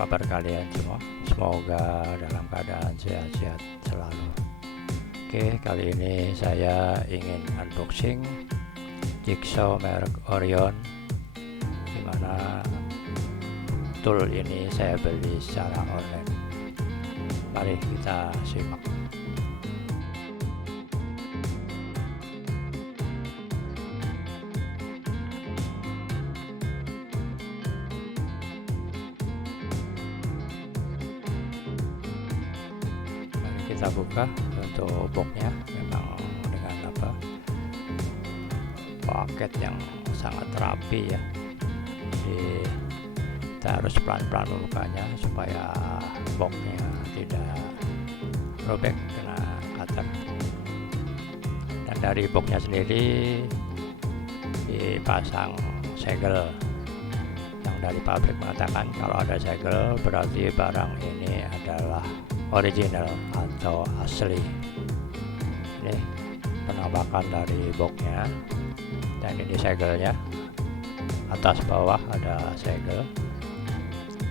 kabar kalian semua? Semoga dalam keadaan sehat-sehat selalu. Oke, kali ini saya ingin unboxing Jigsaw Merk Orion, dimana tool ini saya beli secara online. Mari kita simak. Kita buka untuk boxnya, memang dengan paket yang sangat rapi ya. Jadi kita harus pelan-pelan membukanya supaya boxnya tidak robek kena cutter. Dan dari boxnya sendiri dipasang segel yang dari pabrik mengatakan kalau ada segel berarti barang ini adalah original atau asli. Ini penampakan dari boxnya, dan ini segelnya, atas bawah ada segel.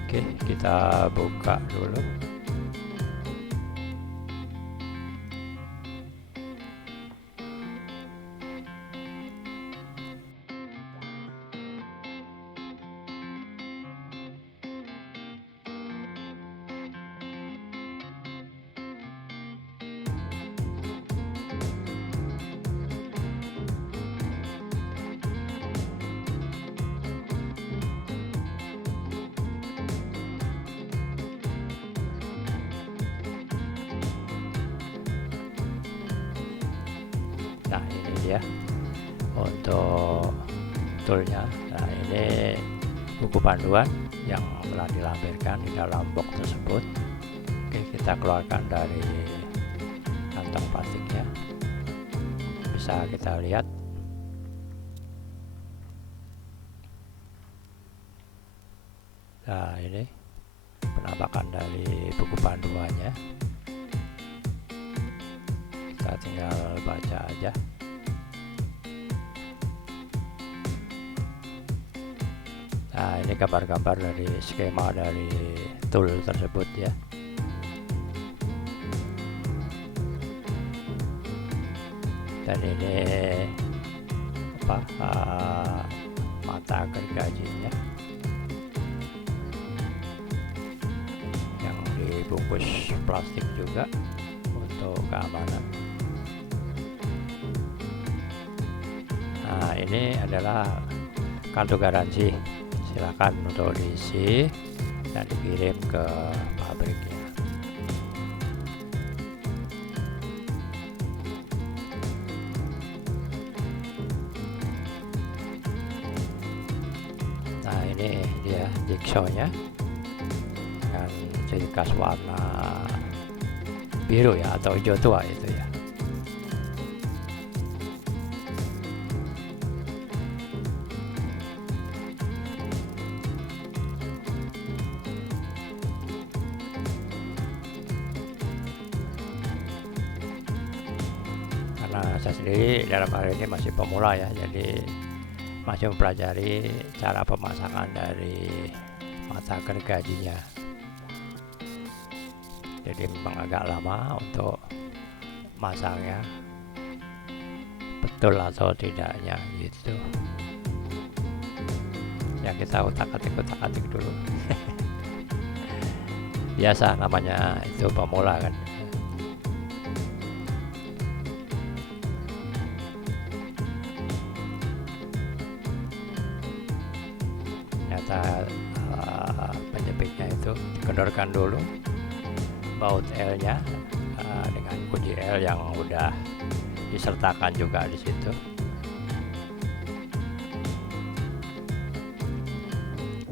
Oke, kita buka dulu. Nah, ini dia untuk toolnya. Nah, ini buku panduan yang telah dilampirkan di dalam box tersebut. Oke, kita keluarkan dari kantong plastiknya. Bisa kita lihat. Nah, ini penampakan dari buku panduannya. Kita tinggal baca aja. Nah, ini gambar-gambar dari skema dari tool tersebut ya. Dan ini mata gergajinya yang dibungkus plastik juga untuk keamanan. Nah, ini adalah kartu garansi, silakan untuk diisi dan dikirim ke pabriknya. Nah, ini dia jigsawnya dengan ciri khas warna biru ya, atau hijau tua itu ya. Karena saya sendiri dalam hal ini masih pemula ya, jadi masih mempelajari cara pemasangan dari mata gergajinya. Jadi memang agak lama untuk masangnya, betul atau tidaknya gitu. Ya, kita utak-atik dulu. Biasa, namanya itu pemula kan. Ternyata penjepitnya itu dikendorkan dulu baut L-nya dengan kunci L yang udah disertakan juga di situ.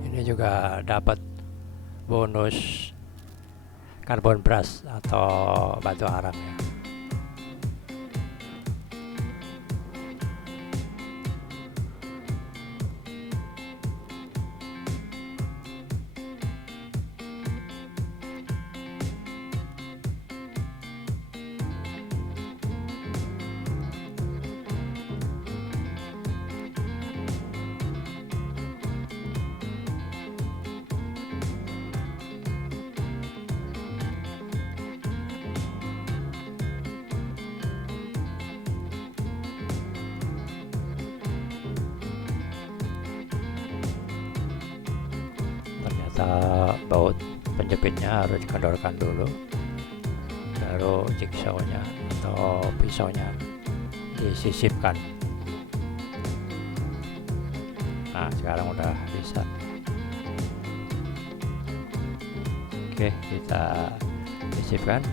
Ini juga dapat bonus karbon brush atau batu arang ya. kita baut penjepitnya harus dikendorkan dulu, baru jigsawnya atau pisaunya disisipkan. Nah, sekarang udah bisa. Oke, kita sisipkan.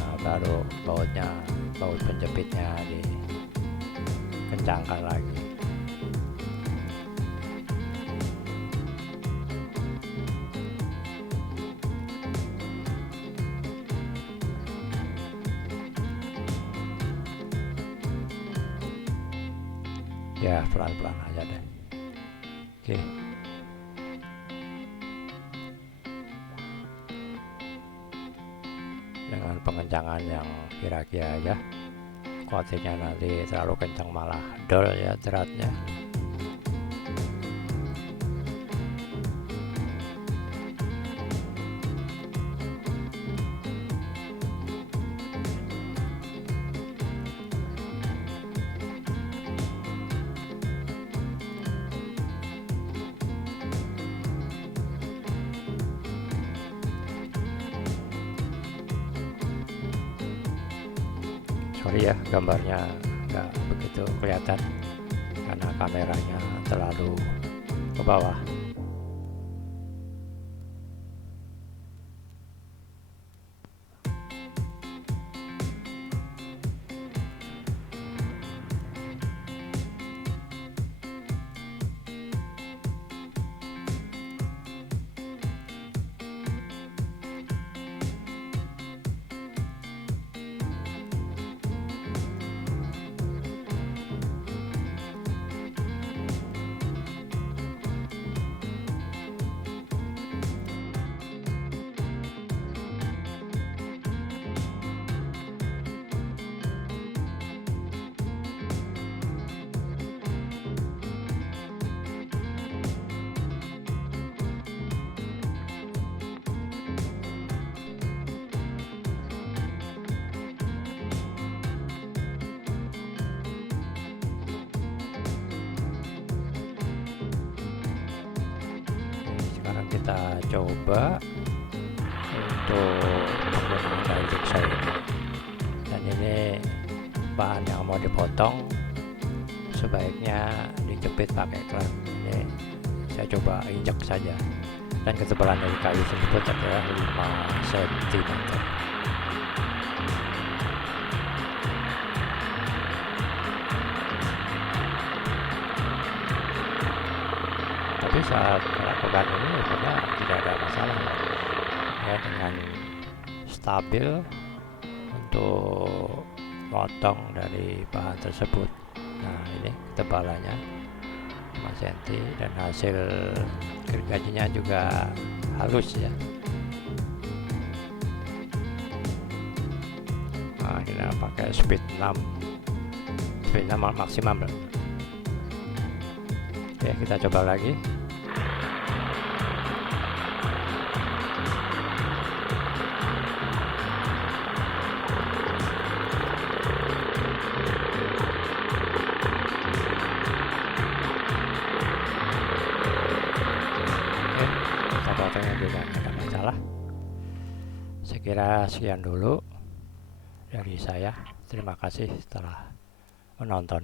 Nah, baru baut penjepitnya dikencangkan lagi. Ya, pelan-pelan aja deh. Oke. Dengan pengencangan yang kira-kira aja. Khawatirnya nanti terlalu kencang malah dol ya jeratnya. Sorry ya, gambarnya nggak begitu kelihatan karena kameranya terlalu ke bawah. Sekarang kita coba untuk penggunaan dari jigsaw ini. Dan ini bahan yang mau dipotong sebaiknya dijepit pakai klem. Ini saya coba injak saja. Dan ketebalan dari kayu tersebut adalah 5 cm. Tapi saat melakukan ini sebenarnya tidak ada masalah ya, dengan stabil untuk motong dari bahan tersebut. Nah, ini ketebalannya 5 cm dan hasil gergajinya juga halus ya. Nah, kita pakai speed 6 maksimum. Oke, kita coba lagi. Potongnya juga tidak ada masalah. Saya kira sekian dulu dari saya. Terima kasih telah menonton.